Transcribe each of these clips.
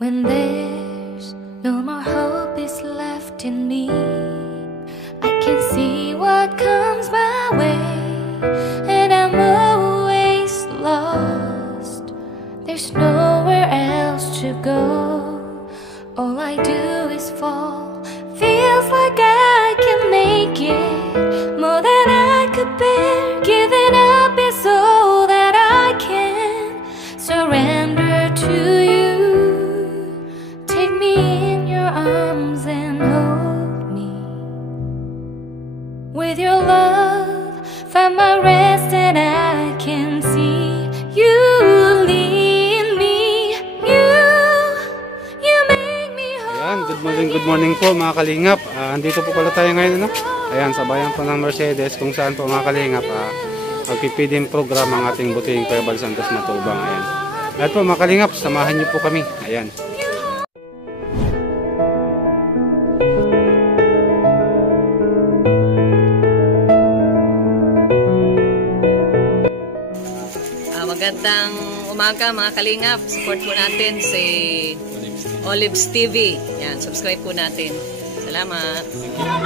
When there's no more hope is left in me, I can see what comes my way, and I'm always lost. There's nowhere else to go. All I do is fall. Feels like I can make it more than I could bear. Giving up is all that I can surrender to you. Take me in your arms and hold me. With your love, find my rest, and I can see you lead me. You make me whole. Ayan, good morning po mga kalingap. Andito po pala tayo ngayon, no? Ayan, sa bayan po ng Mercedes, kung saan po mga kalingap, magpipiding program ang ating butihing Kuya Bal Santos Matubang. Ayan. At po mga kalingap, samahan niyo po kami. Ayan. Magandang umaga mga kalingap. Support po natin si Olives TV. Yan, subscribe po natin. Salamat.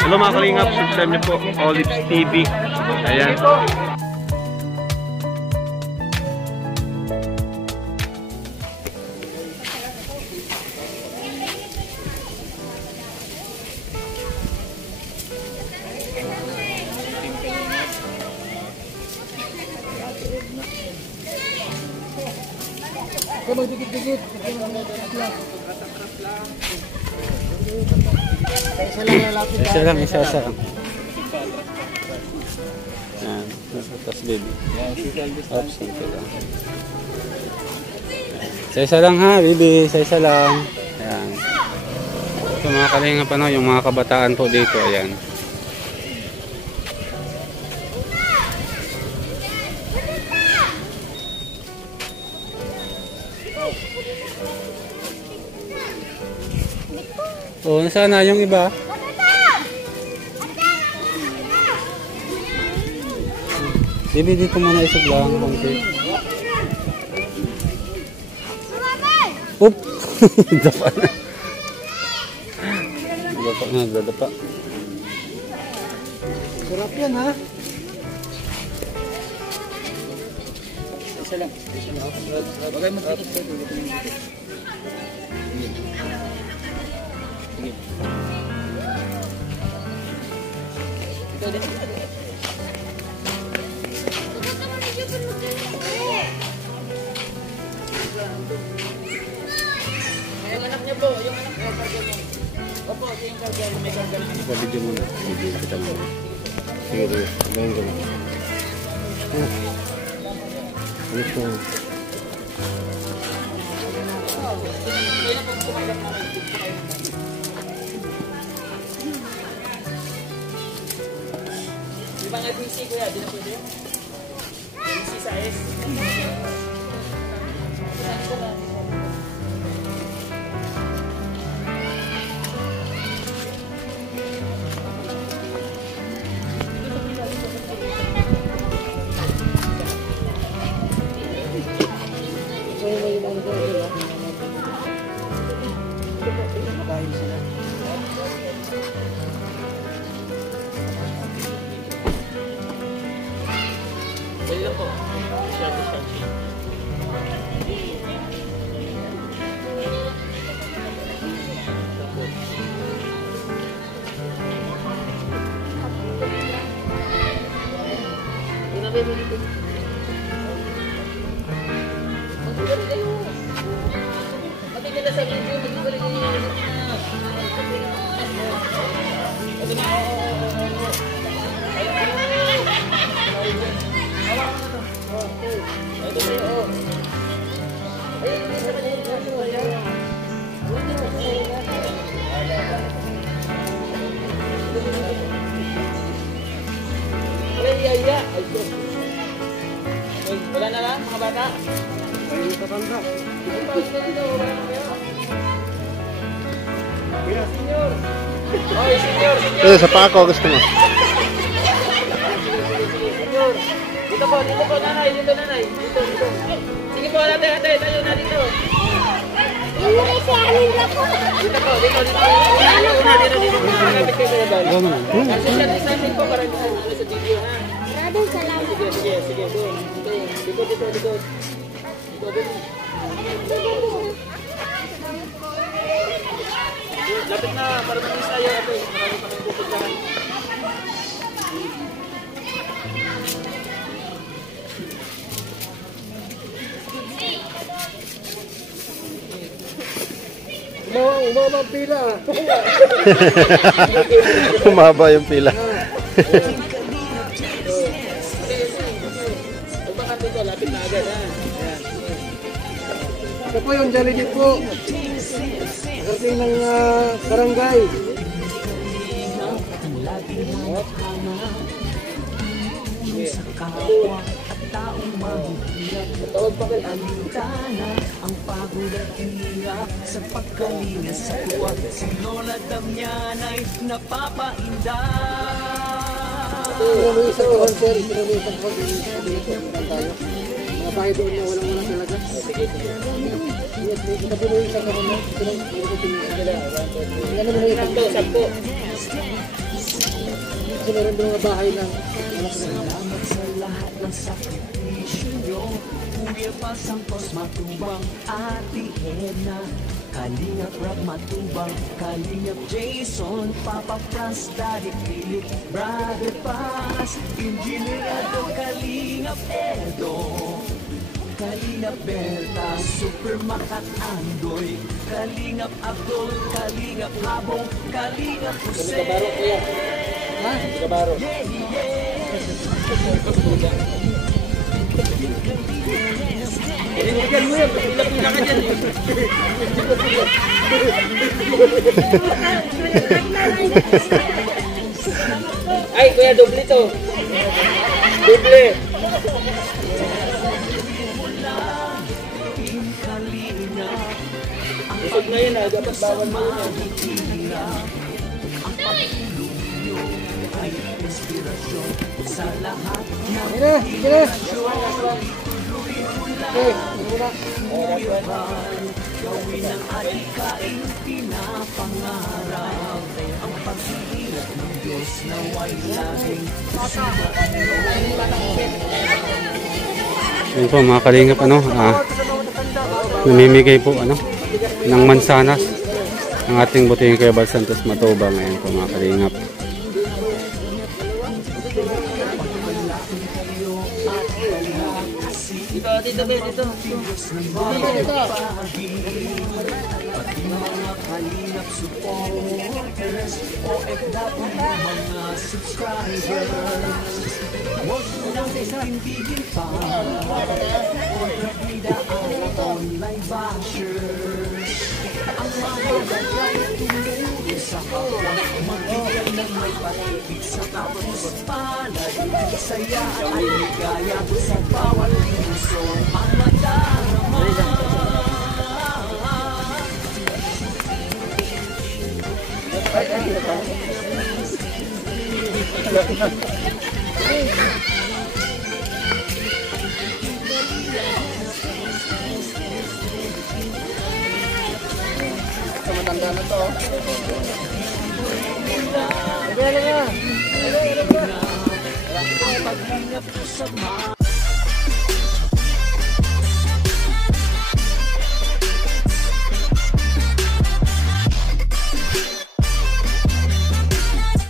Hello mga kalingap, subscribe niyo po Olives TV. Ayan. Isa lang. Yan, tas baby. Oops, ito lang. Isa lang ha, baby. Isa lang. Ayan. Ito mga kalingap, yung mga kabataan po dito. Ayan. Oh, nasaan na yung iba? Baby, dito muna isog lang. Okay. Oop! Dapa na. Dapa. Sarap yan, ha? Isa lang. Bagay mo dito. Ito din. Yung anak niya po, yung anak niya, karga mo. Opo, yung karga, may karga niya. Video mo na. Video kita mo. Sige, sige. Gawin ko na. Alis ko. Di ba nga DC ko yan? Di na pwede? DC sa S. Pwede lang po. Wala na lang mga bata? Ayun sa kanta. Senior! Oy, senior! Ito, sa pako, gusto mo? Senior! Dito po nanay, dito. Sige po, ate, tayo na dito. Lapit na, para mag-isayo ito. Marami pa kayong pupuntahan. Umaba ang pila. Umaba yung pila. Pagbakan dito, lapit na agad. Ito po yung Jollibee po. Nagarating ng barangay. Tawag pa kayo. Ang pagod at hirap sa pagkalinga sa tuwag. Si Lola Damian ay napapainda. Ito yung isang kawan, sir. Ito yung isang kawan. Mga bahay doon na walang talaga. Sige, sige. Ito po yung isang kawan. Ito yung isang kawan. Sampo. Kasi meron doon mga bahay na Salamat sa lahat ng sakripisyo nyo. Kuya Pasantos matubang, Ate Edna, Kalingap Rob matubang, Kalingap Jason, Papa Franz, Daddy Philip, Brother Paz, Engineer Edo, Kalingap Edo, Kalingap Berta, Super Makat Andoy, Kalingap Abdul, Kalingap Habong, Kalingap Jose. ha? Kabaro. Pilihan mo yan, pila-pila ka dyan. Ay, kuya, doble to. Doble. Busog na yun, dapat bawal mo yun. Sa lahat Sige, sige. gawin ng adikain pinapangarap ang paghihirap ng Diyos na way laging Ayun po mga kalingap, namimigay po ng mansanas ng ating buting Kuya Bal Santos Matubang. Ayun po mga kalingap. Dito, dito. mga kalingap supporters OFW mga subscribers huwag mo nang itindigin pa kontrabida ang online bashers ang mahalagang tumulong sa kapwa magbigay ng may patigid sa tapos palad kasayaan ay ligaya sa bawat puso ang madarama. Matanda na to. Ang paghinap sa